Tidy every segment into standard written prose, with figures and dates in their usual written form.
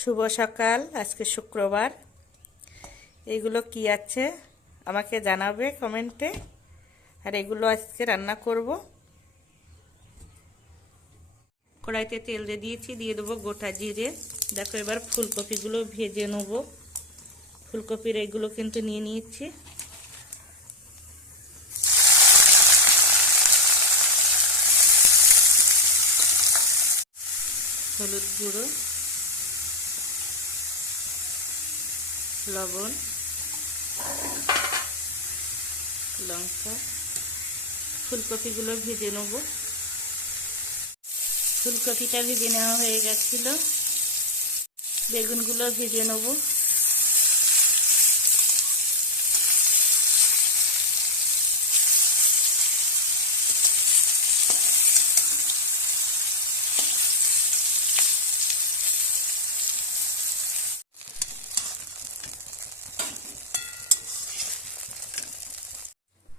শুভ সকাল। আজকে শুক্রবার। এইগুলো কি আছে আমাকে জানাবে কমেন্টে। আর এগুলো আজকে রান্না করব। কড়াইতে তেল দিয়ে দিয়েছি, দিয়ে দেবো গোটা জিরে। দেখো এবার ফুলকপিগুলো ভেজে নেব। ফুলকপির এগুলো কিন্তু নিয়ে নিয়েছি। হলুদ গুঁড়ো, লবণ, লঙ্কা। ফুলকপিগুলো ভেজে নেব। ফুলকপিটা ভেজে নেওয়া হয়ে গেছিল। বেগুনগুলো ভেজে নেব।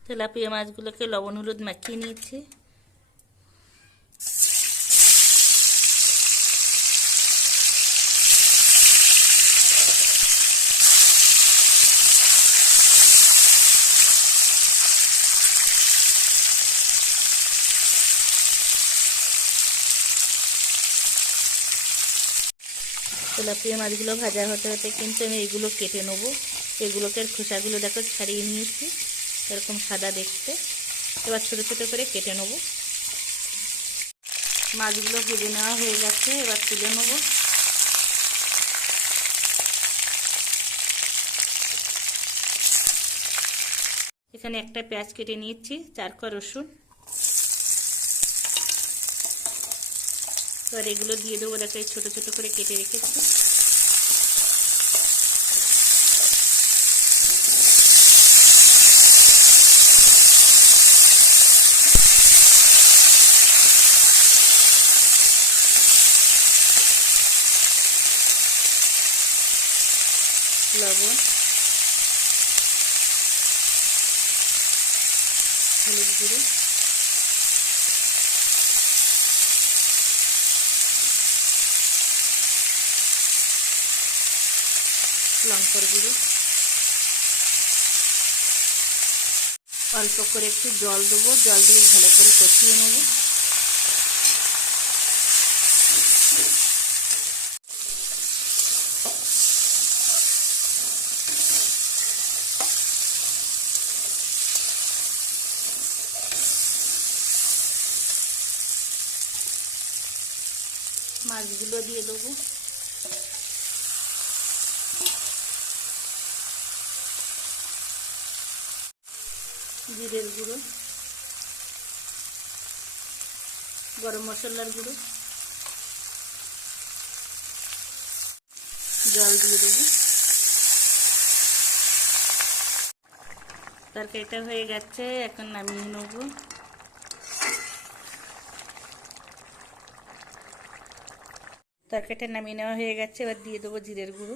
তেলাপিয়া মাছগুলোকে লবণ হলুদ মাখিয়ে নিয়েছি। তেলাপিয়া মাছগুলো ভাজা হতে হতে কিন্তু আমি এগুলো কেটে নেবো। এগুলোকে খোসাগুলো দেখো ছাড়িয়ে নিয়েছি, এরকম সাদা দেখতে। এবার ছোট ছোট করে কেটে নেবো। মাছগুলো ভেজে নেওয়া হয়ে গেছে, এবার তুলে নেবো। এখানে একটা পেঁয়াজ কেটে নিয়েছি, 4 কোয়া রসুন। এবার এগুলো দিয়ে দেবো। দেখো ছোট ছোট করে কেটে রেখেছি। লবণ, হলুদ গুঁড়ো, লঙ্কার গুঁড়ো। অল্প করে একটু জল দেবো, জল দিয়ে ভালো করে কষিয়ে নেব। মাছগুলো দিয়ে দেবো। জিরের গুঁড়ো, গরম মশলার গুঁড়ো, জল দিয়ে দেবো। তরকারিটা হয়ে গেছে, এখন নামিয়ে নেবো। তরকারিটা নামিয়ে নেওয়া হয়ে গেছে, এবার দিয়ে দেবো জিরের গুঁড়ো।